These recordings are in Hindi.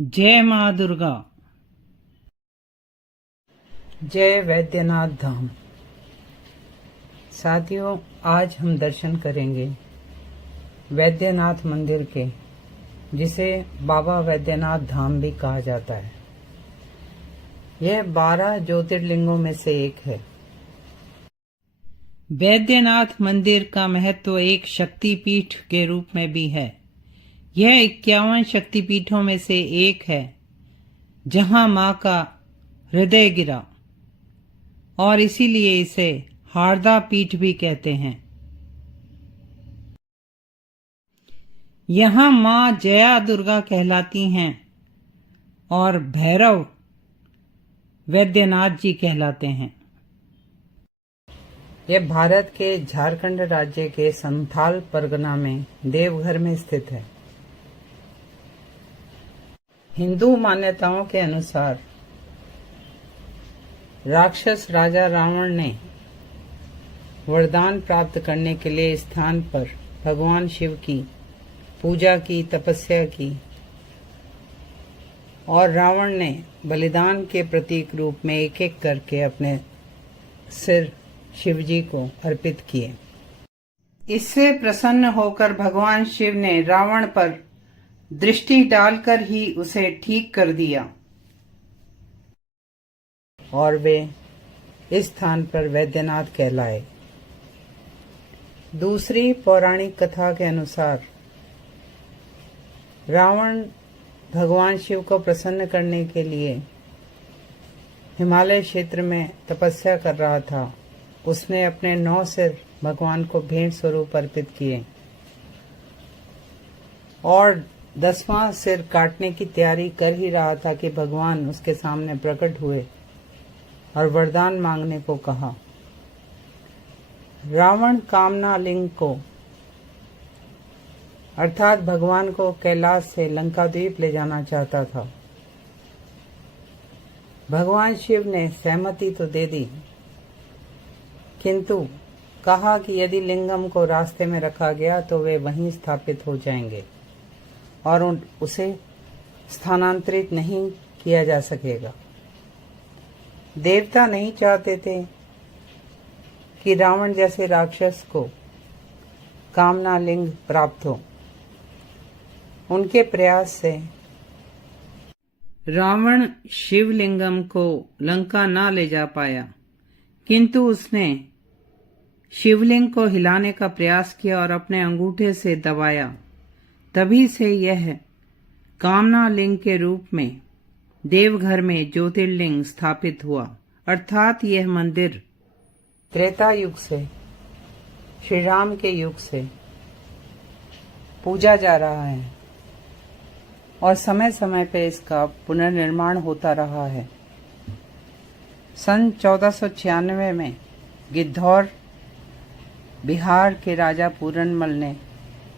जय माँ दुर्गा। जय वैद्यनाथ धाम। साथियों, आज हम दर्शन करेंगे वैद्यनाथ मंदिर के, जिसे बाबा वैद्यनाथ धाम भी कहा जाता है। यह 12 ज्योतिर्लिंगों में से एक है। वैद्यनाथ मंदिर का महत्व एक शक्तिपीठ के रूप में भी है। यह 51 शक्तिपीठों में से एक है जहां मां का हृदय गिरा, और इसीलिए इसे हारदा पीठ भी कहते हैं। यहां मां जया दुर्गा कहलाती हैं और भैरव वैद्यनाथ जी कहलाते हैं। यह भारत के झारखंड राज्य के संथाल परगना में देवघर में स्थित है। हिंदू मान्यताओं के अनुसार राक्षस राजा रावण ने वरदान प्राप्त करने के लिए इस स्थान पर भगवान शिव की पूजा की, तपस्या की, और रावण ने बलिदान के प्रतीक रूप में एक एक करके अपने सिर शिव जी को अर्पित किए। इससे प्रसन्न होकर भगवान शिव ने रावण पर दृष्टि डालकर ही उसे ठीक कर दिया और वे इस स्थान पर वैद्यनाथ कहलाए। दूसरी पौराणिक कथा के अनुसार रावण भगवान शिव को प्रसन्न करने के लिए हिमालय क्षेत्र में तपस्या कर रहा था। उसने अपने 9 सिर भगवान को भेंट स्वरूप अर्पित किए और 10वां सिर काटने की तैयारी कर ही रहा था कि भगवान उसके सामने प्रकट हुए और वरदान मांगने को कहा। रावण कामना लिंग को, अर्थात भगवान को, कैलाश से लंका द्वीप ले जाना चाहता था। भगवान शिव ने सहमति तो दे दी, किंतु कहा कि यदि लिंगम को रास्ते में रखा गया तो वे वहीं स्थापित हो जाएंगे और उसे स्थानांतरित नहीं किया जा सकेगा। देवता नहीं चाहते थे कि रावण जैसे राक्षस को कामना लिंग प्राप्त हो। उनके प्रयास से रावण शिवलिंगम को लंका ना ले जा पाया, किंतु उसने शिवलिंग को हिलाने का प्रयास किया और अपने अंगूठे से दबाया। तभी से यह कामना लिंग के रूप में देवघर में ज्योतिर्लिंग स्थापित हुआ। अर्थात यह मंदिर त्रेता युग से, श्री राम के युग से पूजा जा रहा है और समय समय पे इसका पुनर्निर्माण होता रहा है। सन 1496 में गिद्धौर बिहार के राजा पूरनमल ने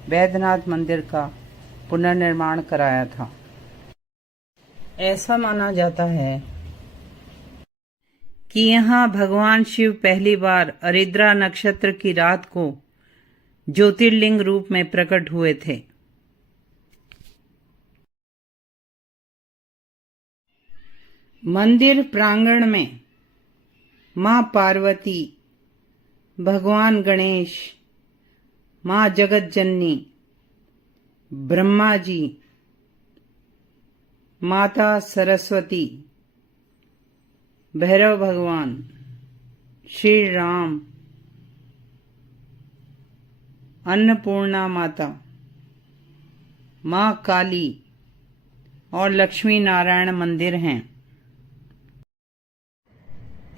वैद्यनाथ मंदिर का पुनर्निर्माण कराया था। ऐसा माना जाता है कि यहाँ भगवान शिव पहली बार अरिद्रा नक्षत्र की रात को ज्योतिर्लिंग रूप में प्रकट हुए थे। मंदिर प्रांगण में मां पार्वती, भगवान गणेश, मां जगत जननी, ब्रह्मा जी, माता सरस्वती, भैरव भगवान, श्री राम, अन्नपूर्णा माता, मां काली और लक्ष्मी नारायण मंदिर हैं।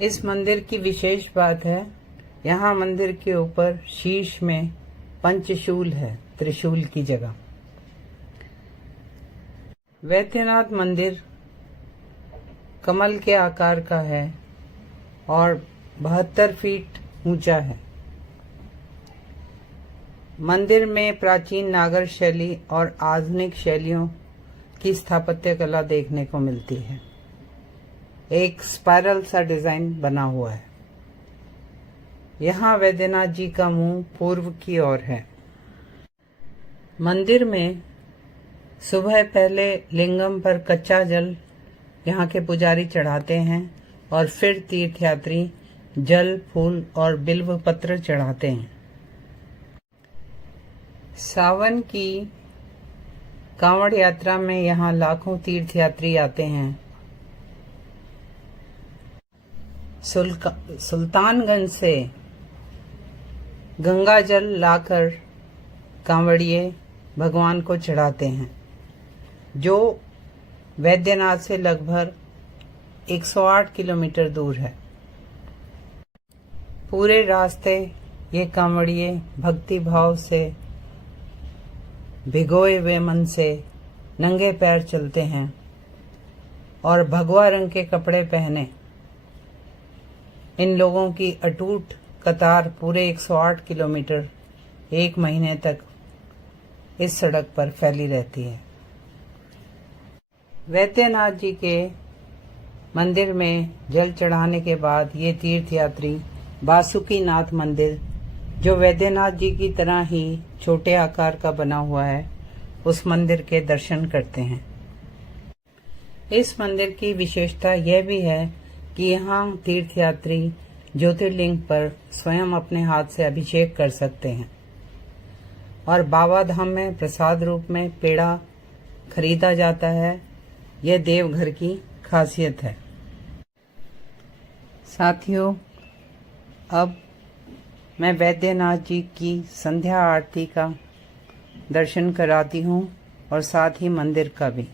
इस मंदिर की विशेष बात है, यहाँ मंदिर के ऊपर शीर्ष में पंचशूल है, त्रिशूल की जगह। वैद्यनाथ मंदिर कमल के आकार का है और 72 फीट ऊंचा है। मंदिर में प्राचीन नागर शैली और आधुनिक शैलियों की स्थापत्य कला देखने को मिलती है। एक स्पाइरल सा डिजाइन बना हुआ है। यहाँ वैद्यनाथ जी का मुंह पूर्व की ओर है। मंदिर में सुबह पहले लिंगम पर कच्चा जल यहाँ के पुजारी चढ़ाते हैं और फिर तीर्थयात्री जल, फूल और बिल्व पत्र चढ़ाते हैं। सावन की कांवड़ यात्रा में यहाँ लाखों तीर्थयात्री आते हैं। सुल्तानगंज से गंगा जल लाकर कांवड़िए भगवान को चढ़ाते हैं, जो वैद्यनाथ से लगभग 108 किलोमीटर दूर है। पूरे रास्ते ये कांवड़िए भक्ति भाव से भिगोए हुए मन से नंगे पैर चलते हैं और भगवा रंग के कपड़े पहने इन लोगों की अटूट कतार पूरे 108 किलोमीटर 1 महीने तक इस सड़क पर फैली रहती है। वैद्यनाथ जी के मंदिर में जल चढ़ाने के बाद ये तीर्थयात्री बासुकीनाथ मंदिर, जो वैद्यनाथ जी की तरह ही छोटे आकार का बना हुआ है, उस मंदिर के दर्शन करते हैं। इस मंदिर की विशेषता यह भी है कि यहाँ तीर्थयात्री ज्योतिर्लिंग पर स्वयं अपने हाथ से अभिषेक कर सकते हैं और बाबा धाम में प्रसाद रूप में पेड़ा खरीदा जाता है। यह देवघर की खासियत है। साथियों, अब मैं वैद्यनाथ जी की संध्या आरती का दर्शन कराती हूँ और साथ ही मंदिर का भी।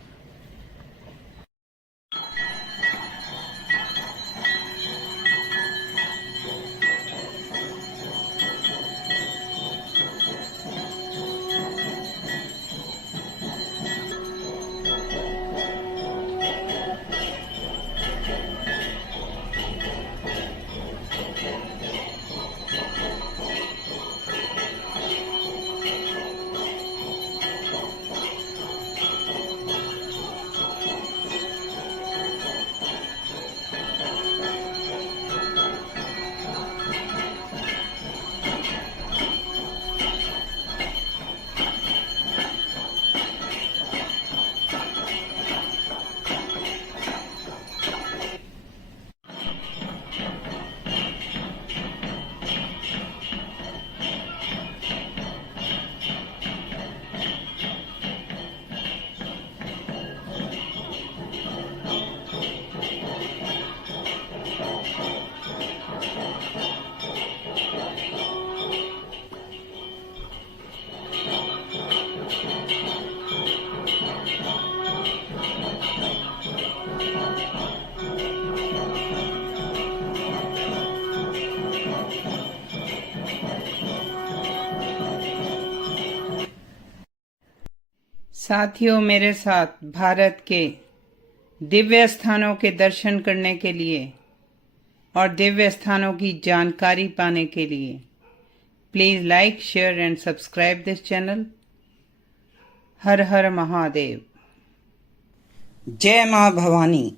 साथियों, मेरे साथ भारत के दिव्य स्थानों के दर्शन करने के लिए और दिव्य स्थानों की जानकारी पाने के लिए please like, share and subscribe this channel. हर हर महादेव। जय मां भवानी।